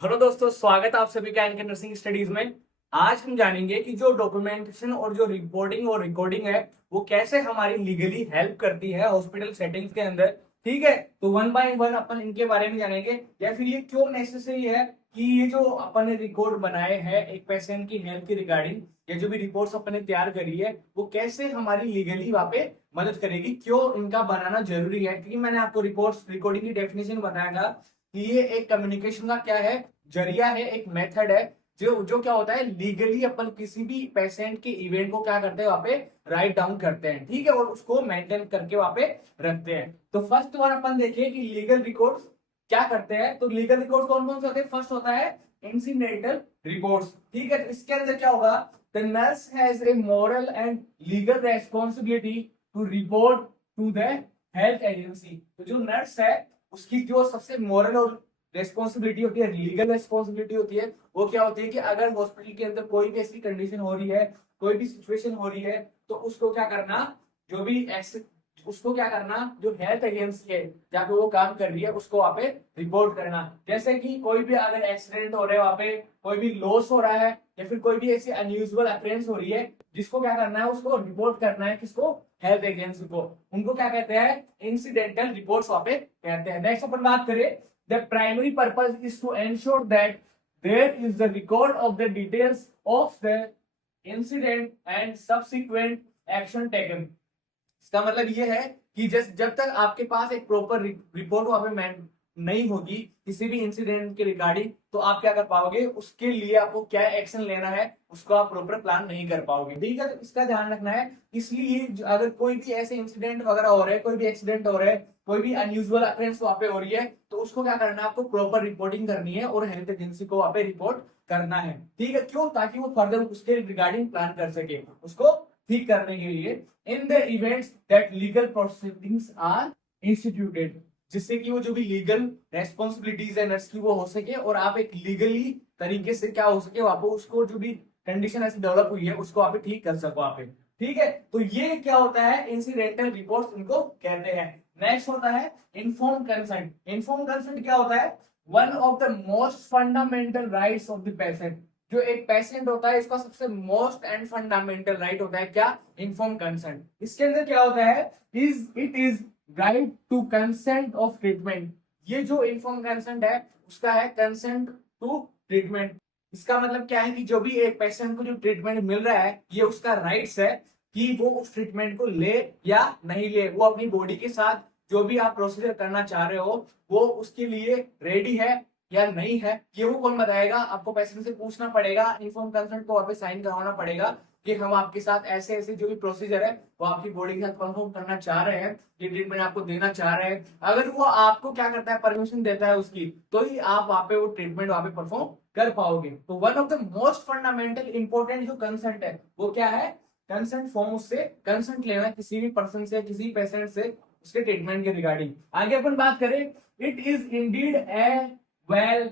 Hello दोस्तों, स्वागत है आप सभी का एनके नर्सिंग स्टडीज में। आज हम जानेंगे कि जो डॉक्यूमेंटेशन और जो रिपोर्टिंग और रिकॉर्डिंग है वो कैसे हमारी लीगली हेल्प करती है हॉस्पिटल सेटिंग्स के अंदर। ठीक है, तो वन बाय वन अपन इनके बारे में जानेंगे या फिर ये क्यों नेसेसरी है कि ये जो अपन ने रिकॉर्ड बनाए हैं एक पेशेंट की हेल्थ की रिगार्डिंग, या जो भी रिपोर्ट्स अपन ने तैयार करी है वो कैसे हमारी लीगली वहां पे मदद करेगी, क्यों इनका बनाना जरूरी है। क्योंकि मैंने आपको रिपोर्ट्स रिकॉर्डिंग की डेफिनेशन बताया था कि ये एक कम्युनिकेशन का क्या है, जरिया है, एक मेथड है जो जो क्या होता है लीगली अपन किसी भी पेशेंट के इवेंट को क्या करते हैं वहां पे राइट डाउन करते हैं। ठीक है, और उसको मेंटेन करके वहां पे रखते हैं। तो फर्स्ट बार अपन देखें कि लीगल रिकॉर्ड्स क्या करते हैं। तो लीगल रिकॉर्ड कौन कौन से होते हैं? फर्स्ट होता है इंसिडेंटल रिपोर्ट्स। ठीक है, तो इसके अंदर क्या होगा? The nurse has a moral and legal responsibility to report to the health agency. तो जो नर्स है उसकी जो सबसे मॉरल और रेस्पॉन्सिबिलिटी होती है, लीगल रेस्पॉन्सिबिलिटी होती है, वो क्या होती है कि अगर हॉस्पिटल के अंदर कोई भी ऐसी कंडीशन हो रही है, कोई भी सिचुएशन हो रही है, तो उसको क्या करना, जो भी उसको क्या करना, जो हेल्थ एजेंसी है जहाँ पे वो काम कर रही है उसको वहां पे रिपोर्ट करना। जैसे कि कोई भी अगर एक्सीडेंट हो रहा है, वहां पे कोई भी लॉस हो रहा है या फिर कोई भी ऐसी अनयूजुअल अक्रेंस हो रही है, जिसको क्या करना है, उसको रिपोर्ट करना है। किसको? हेल्थ एजेंसी को। उनको क्या कहते हैं? इंसिडेंटल रिपोर्ट्स वहां पे कहते हैं। नेक्स्ट अपन बात करें, the primary purpose is to ensure that there is the record of the details of the incident and subsequent action taken। इसका मतलब ये है कि जब तक आपके पास एक प्रॉपर रिपोर्ट वहां पे नहीं होगी किसी भी इंसिडेंट के रिगार्डिंग, तो आप क्या कर पाओगे, उसके लिए आपको क्या एक्शन लेना है उसको आप प्रॉपर प्लान नहीं कर पाओगे। ठीक है, तो इसका ध्यान रखना है। इसलिए अगर कोई भी ऐसे इंसिडेंट वगैरह हो रहे हैं, कोई भी एक्सीडेंट हो रहा है, कोई भी अनयूजुअल अक्रेंस वहां पे हो रही है, तो उसको क्या करना है, आपको प्रॉपर रिपोर्टिंग करनी है और हेल्थ एजेंसी को वहां पे रिपोर्ट करना है। ठीक है, क्यों? ताकि वो फर्दर उसके रिगार्डिंग प्लान कर सके, उसको ठीक करने के लिए। In the events that legal proceedings are instituted, जिससे कि वो जो भी लीगल रेस्पॉन्सिबिलिटीज है नर्स की वो हो सके और आप एक लीगली तरीके से क्या हो सके वहां पे उसको जो भी कंडीशन ऐसी डेवलप हुई है उसको आप ठीक कर सको वहां पे। ठीक है, तो ये क्या होता है? इंसिडेंटल रिपोर्ट्स इनको कहते हैं। नेक्स्ट होता है इन्फॉर्म कंसेंट। इन्फॉर्म कंसेंट क्या होता है? One of the most fundamental rights of the patient. जो एक पेशेंट होता है इसका सबसे मोस्ट एंड फंडामेंटल राइट होता है क्या? Inform consent. इसके अंदर क्या होता है? It is right to consent of treatment. ये जो इन्फॉर्म कंसेंट है उसका है कंसेंट टू ट्रीटमेंट। इसका मतलब क्या है कि जो भी एक पेशेंट को जो ट्रीटमेंट मिल रहा है ये उसका राइट्स है कि वो उस ट्रीटमेंट को ले या नहीं ले। वो अपनी बॉडी के साथ जो भी आप प्रोसीजर करना चाह रहे हो वो उसके लिए रेडी है या नहीं है, ये वो कौन बताएगा? आपको पेशेंट से पूछना पड़ेगा, इन्फॉर्म कंसेंट को वापस साइन करवाना पड़ेगा कि हम आपके साथ ऐसे ऐसे जो भी प्रोसीजर है वो आपकी बॉडी के साथ परफॉर्म करना चाह रहे हैं, ये ट्रीटमेंट आपको देना चाह रहे हैं। अगर वो आपको क्या करता है, परमिशन देता है उसकी, तो ही आप वहां पे वो ट्रीटमेंट वहां पे परफॉर्म कर पाओगे। तो one of the most fundamental important जो कंसेंट है वो क्या है? Consent form. उससे कंसेंट लेना किसी भी पर्सन से, किसी पेशेंट से उसके ट्रीटमेंट के रिगार्डिंग। आगे अपन बात करें, it is Indeed A well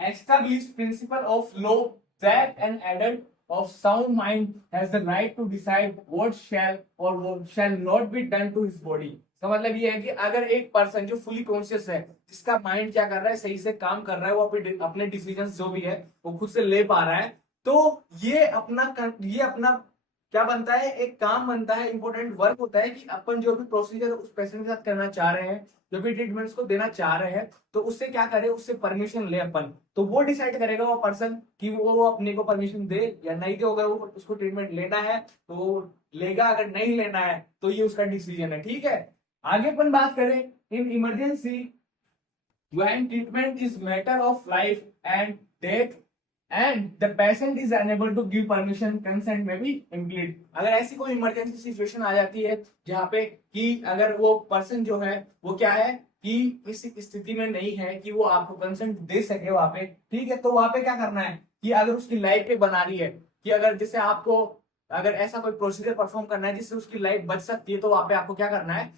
established principle of law that an adult of sound mind has the right to decide what shall or what shall not be done to his body। इसका मतलब ये है कि अगर एक person जो fully conscious है, जिसका माइंड क्या कर रहा है, सही से काम कर रहा है, वो अपने डिसीजंस जो भी है वो खुद से ले पा रहा है, तो ये अपना क्या बनता है? एक काम बनता है, इंपॉर्टेंट वर्क होता है कि अपन जो भी प्रोसीजर उस पेशेंट के साथ करना चाह रहे हैं, जो भी ट्रीटमेंट्स को देना चाह रहे हैं, तो उससे क्या करे, उससे परमिशन ले अपन। तो वो डिसाइड करेगा वो पर्सन कि वो अपने को परमिशन दे या नहीं दे। अगर वो उसको ट्रीटमेंट लेना है तो वो लेगा, अगर नहीं लेना है तो ये उसका डिसीजन है। ठीक है, आगे अपन बात करें, in emergency when treatment is matter of life and death and the patient is unable to give permission, consent may be implied। अगर ऐसी कोई इमरजेंसी सिचुएशन आ जाती है जहाँ पे कि अगर वो पर्सन जो है वो क्या है कि इस स्थिति में नहीं है कि वो आपको कंसेंट दे सके वहां पे। ठीक है, तो वहां पे क्या करना है कि अगर उसकी लाइफ पे बना रही है कि अगर जैसे आपको अगर ऐसा कोई प्रोसीजर परफॉर्म करना है जिससे उसकी लाइफ बच सकती है, तो वहां पे आपको क्या करना है,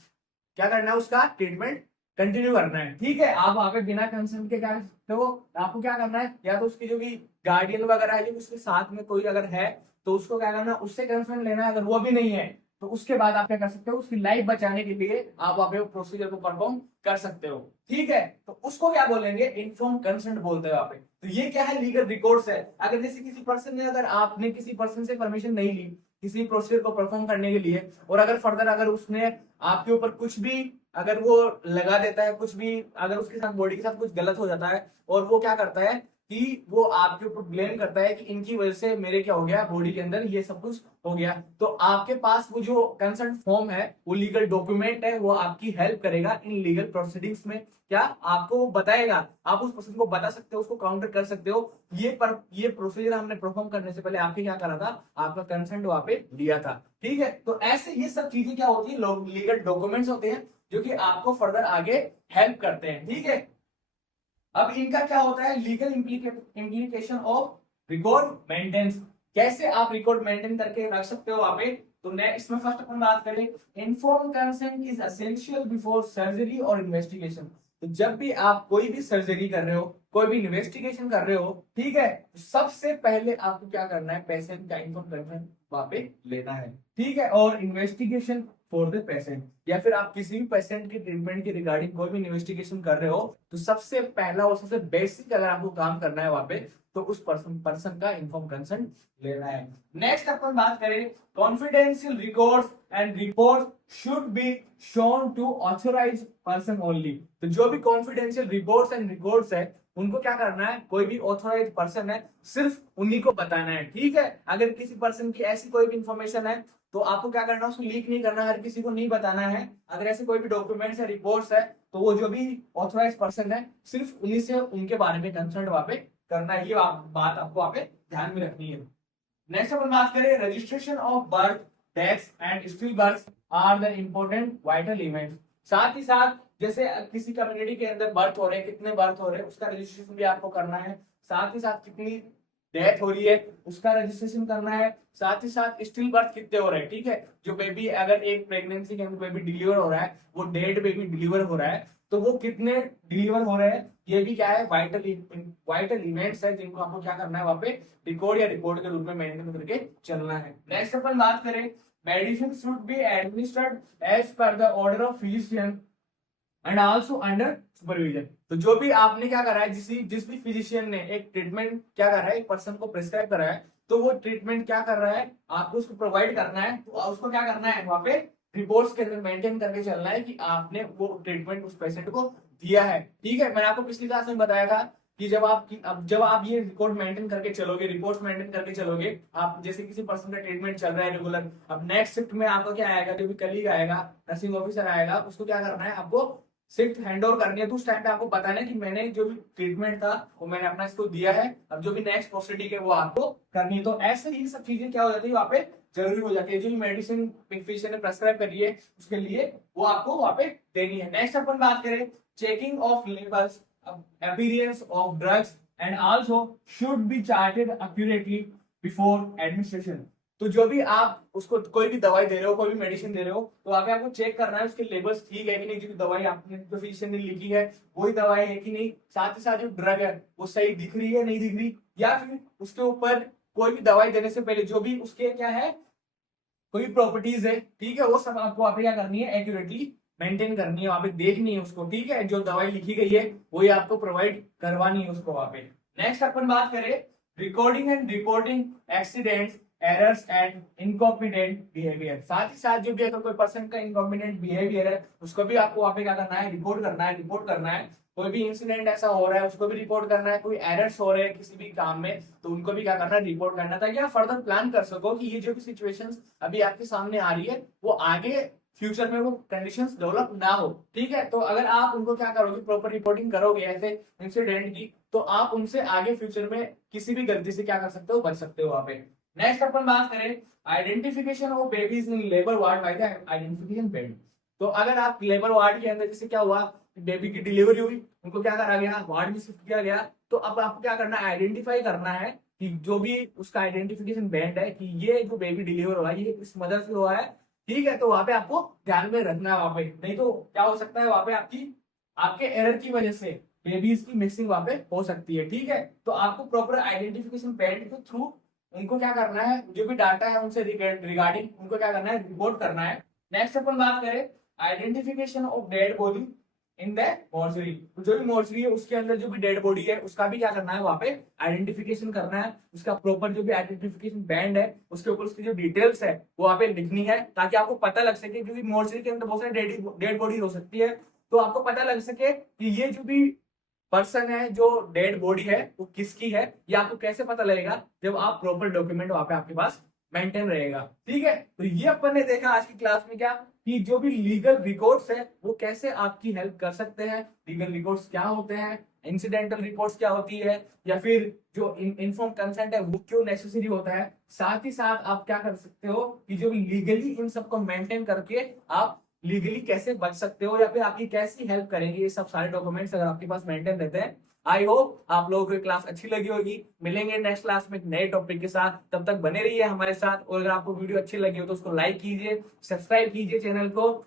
क्या करना है, उसका ट्रीटमेंट कंटिन्यू करना है। ठीक है, आप वहां पे बिना कंसर्न के क्या कर सकते हो, आपको क्या करना है, या तो उसकी जो भी गार्डियन वगैरह है, जो उसके साथ में कोई अगर है तो उसको क्या करना है, उससे कंसर्न लेना है। अगर वो भी नहीं है तो उसके बाद आप क्या कर सकते हो, उसकी लाइफ बचाने के लिए आप वहां पे प्रोसीजर को परफॉर्म कर सकते हो। ठीक है, तो उसको क्या बोलेंगे, इन्फॉर्म कंसेंट बोलते हैं वहां पे। तो ये क्या है, लीगल रिकॉर्ड्स है। अगर जैसे किसी पर्सन ने, अगर आपने किसी पर्सन से परमिशन नहीं ली किसी प्रोसीजर को परफॉर्म करने के लिए, और अगर फर्दर अगर उसने आपके ऊपर कुछ भी अगर वो लगा देता है, कुछ भी अगर उसके साथ बॉडी के साथ कुछ गलत हो जाता है, और वो क्या करता है कि वो आपके ऊपर ब्लेम करता है कि इनकी वजह से मेरे क्या हो गया, बॉडी के अंदर ये सब कुछ हो गया, तो आपके पास वो जो कंसर्न फॉर्म है, वो लीगल डॉक्यूमेंट है, वो आपकी हेल्प करेगा इन लीगल प्रोसीडिंग्स में। क्या आपको वो बताएगा, आप उस पर्सन को बता सकते हो, उसको काउंटर कर सकते हो, ये प्रोसीजर हमने परफॉर्म करने से पहले आपके क्या करा था, आपका कंसेंट वहां पे दिया था। ठीक है, तो ऐसे ये सब चीजें क्या होती है, लीगल डॉक्यूमेंट्स होते हैं जो कि आपको फर्दर आगे हेल्प करते हैं। ठीक है, अब इनका क्या होता है, legal implication of record maintenance, कैसे आप रिकॉर्ड मेंटेन करके रख सकते हो वहां पे। तो इसमें फर्स्ट अपन बात करें, inform consent is essential before surgery और इन्वेस्टिगेशन। तो जब भी आप कोई भी सर्जरी कर रहे हो, कोई भी इन्वेस्टिगेशन कर रहे हो, ठीक है, तो सबसे पहले आपको क्या करना है, पेशेंट का इन्फॉर्म कंसेंट वहां पे लेना है। ठीक है, और इन्वेस्टिगेशन फॉर द पेशेंट, या फिर आप किसी भी पेशेंट की ट्रीटमेंट के रिगार्डिंग कोई भी इन्वेस्टिगेशन कर रहे हो, तो सबसे पहला और सबसे बेसिक अगर आपको काम करना है वहां पे, तो उस पर्सन का इन्फॉर्म कंसेंट लेना है। नेक्स्ट अपन बात करें, confidential records and report should be shown to authorize person only. तो जो भी कॉन्फिडेंशियल रिपोर्ट्स एंड रिकॉर्ड्स है, उनको क्या करना है, कोई भी ऑथोराइज पर्सन है सिर्फ उन्हीं को बताना है। ठीक है, अगर किसी पर्सन की ऐसी कोई भी इंफॉर्मेशन है, तो आपको क्या करना है, उसको लीक नहीं करना, हर किसी को नहीं बताना है। अगर ऐसे कोई भी डॉक्यूमेंट्स है, रिपोर्ट्स है, तो वो जो भी ऑथोराइज पर्सन है, सिर्फ उन्हीं से उनके बारे में कंसर्न वहां पे करना है। ये बात आपको वहां पे ध्यान में रखनी है। नेक्स्ट अपन बात करें, registration of birth, death and still birth are the important vital event. साथ ही साथ जैसे किसी कम्युनिटी के अंदर बर्थ हो रहे हैं, कितने बर्थ हो रहे हैं, उसका रजिस्ट्रेशन भी आपको करना है। साथ ही साथ कितनी डेथ हो रही है, उसका रजिस्ट्रेशन करना है। साथ ही साथ स्टिल बर्थ कितने हो रहे हैं। ठीक है, जो बेबी अगर एक प्रेगनेंसी के अंदर बेबी डिलीवर हो रहा है, वो डेड बेबी डिलीवर हो रहा है, तो वो कितने डिलीवर हो रहे हैं, ये भी क्या है, वाइटल इवेंट्स है, जिनको आपको क्या करना है, वहां पे रिकॉर्ड या रिपोर्ट के रूप में मेंटेन करके चलना है। नेक्स्ट अपन बात करें, medicine should be administered as per the order of physician and also under supervision. तो जो भी आपने क्या करा है, जिस भी फिजिशियन ने एक ट्रीटमेंट क्या करा है, एक पर्सन को प्रिस्क्राइब करा है, तो वो ट्रीटमेंट क्या कर रहा है, आपको उसको प्रोवाइड करना है। तो उसको क्या करना है, वहां पे रिपोर्ट्स के अंदर मेंटेन करके चलना है कि आपने वो ट्रीटमेंट उस पेशेंट को दिया है। ठीक है, मैंने आपको पिछली क्लास में बताया था कि जब आप ये रिकॉर्ड मेंटेन करके चलोगे, रिपोर्ट्स मेंटेन करके चलोगे, आप जैसे किसी पर्सन का ट्रीटमेंट चल रहा है रेगुलर, अब नेक्स्ट शिफ्ट में आपका क्या आएगा, जो भी कलीग आएगा, नर्सिंग ऑफिसर आएगा, उसको क्या करना है, आपको शिफ्ट हैंड ओवर करनी है। तो उस टाइम पे आपको बताना है कि मैंने जो भी ट्रीटमेंट था वो मैंने अपना इसको दिया है, अब जो भी नेक्स्ट प्रोसीडिंग है वो आपको करनी है। तो ऐसे ही सब चीजें क्या हो जाती है, वहाँ पे जरूरी हो जाती है। जो भी मेडिसिन फिजिशियन ने प्रेस्क्राइब करी है, उसके लिए वो आपको वहाँ पे देनी है। नेक्स्ट अपन बात करें, checking of labels, appearance of drugs and also should be charted accurately before administration। तो जो भी आप उसको कोई भी दवाई दे रहे हो, कोई भी मेडिसिन दे रहे हो, तो आगे आपको चेक करना है उसके लेबल्स ठीक है कि नहीं, जो दवाई आपने जो फिजिशियन ने लिखी है वही दवाई है कि नहीं। साथ ही साथ जो ड्रग है वो सही दिख रही है नहीं दिख रही, या फिर उसके ऊपर कोई भी दवाई देने से पहले जो भी उसके क्या है, कोई प्रॉपर्टीज है, ठीक है, वो सब आपको वहां पे क्या करनी है, एक्यूरेटली मेंटेन करनी है, वहां पे देखनी है उसको। ठीक है, जो दवाई लिखी गई है वही आपको प्रोवाइड करवानी है उसको वहां पे। नेक्स्ट अपन बात करें, recording and reporting accidents, errors and incompetent behaviour. साथ ही साथ जो भी अगर कोई पर्सन का इनकॉम्पिटेंट बिहेवियर है, उसको भी आपको वहां पे क्या करना है, रिपोर्ट करना है। कोई भी इंसिडेंट ऐसा हो रहा है उसको भी रिपोर्ट करना है, कोई एरर्स हो रहे हैं किसी भी काम में, तो उनको भी क्या करना है, रिपोर्ट करना, ताकि आप फर्दर प्लान कर सको कि ये जो भी सिचुएशंस अभी आपके सामने आ रही है वो आगे फ्यूचर में वो कंडीशंस डेवलप ना हो। ठीक है, तो अगर आप उनको क्या करोगे, प्रॉपर रिपोर्टिंग करोगे ऐसे इंसिडेंट की, तो आप उनसे आगे फ्यूचर में किसी भी गलती से क्या कर सकते हो, बच सकते हो वहां पे। नेक्स्ट अपन बात करें, identification of babies in labour ward by the identification bed. तो अगर आप लेबर वार्ड के अंदर जैसे क्या हुआ, बेबी की डिलीवरी हुई, उनको क्या करा गया, वार्ड में शिफ्ट किया गया, तो अब आपको क्या करना है, आइडेंटिफाई करना है कि जो भी उसका आइडेंटिफिकेशन बैंड है कि ये जो बेबी डिलीवर हुआ है ये इस मदर से हुआ है। ठीक है, तो वहां पे आपको ध्यान में रखना है वहां पे, नहीं तो क्या हो सकता है, वहां पे आपके एरर की वजह से बेबीज की मिक्सिंग वहां पे हो सकती है। ठीक है, तो आपको प्रॉपर आइडेंटिफिकेशन बैंड के थ्रू उनको क्या करना है, जो भी डाटा है उनसे रिगार्डिंग उनको क्या करना है, रिपोर्ट करना है। नेक्स्ट अपन बात करें, identification of dead body in the mortuary. जो भी मॉर्चरी है उसके अंदर जो भी डेड बॉडी है उसका भी क्या करना है, वहां पे आइडेंटिफिकेशन करना है, उसका प्रॉपर जो भी आइडेंटिफिकेशन बैंड है उसके ऊपर उसकी जो डिटेल्स है वो वहां पे लिखनी है, ताकि आपको पता लग सके, क्योंकि मॉर्चरी के अंदर बहुत सारी डेड बॉडी हो सकती है, तो आपको पता लग सके कि ये जो भी पर्सन है, जो डेड बॉडी है, वो किसकी है। ये आपको कैसे पता लगेगा, जब आप प्रॉपर डॉक्यूमेंट वहां पे आपके पास मेंटेन रहेगा। ठीक है, तो ये अपन ने देखा आज की क्लास में क्या, कि जो भी लीगल रिकॉर्ड्स है वो कैसे आपकी हेल्प कर सकते हैं, लीगल रिकॉर्ड्स क्या होते हैं, इंसिडेंटल रिपोर्ट्स क्या होती है, या फिर जो इन्फॉर्म कंसेंट है वो क्यों नेसेसरी होता है। साथ ही साथ आप क्या कर सकते हो कि जो भी लीगली इन सबको मेंटेन करके आप लीगली कैसे बच सकते हो, या फिर आपकी कैसी हेल्प करेंगे ये सब सारे डॉक्यूमेंट्स अगर आपके पास मेंटेन रहते हैं। आई होप आप लोगों को ये क्लास अच्छी लगी होगी। मिलेंगे नेक्स्ट क्लास में एक नए टॉपिक के साथ, तब तक बने रहिए हमारे साथ। और अगर आपको वीडियो अच्छी लगी हो तो उसको लाइक कीजिए, सब्सक्राइब कीजिए चैनल को।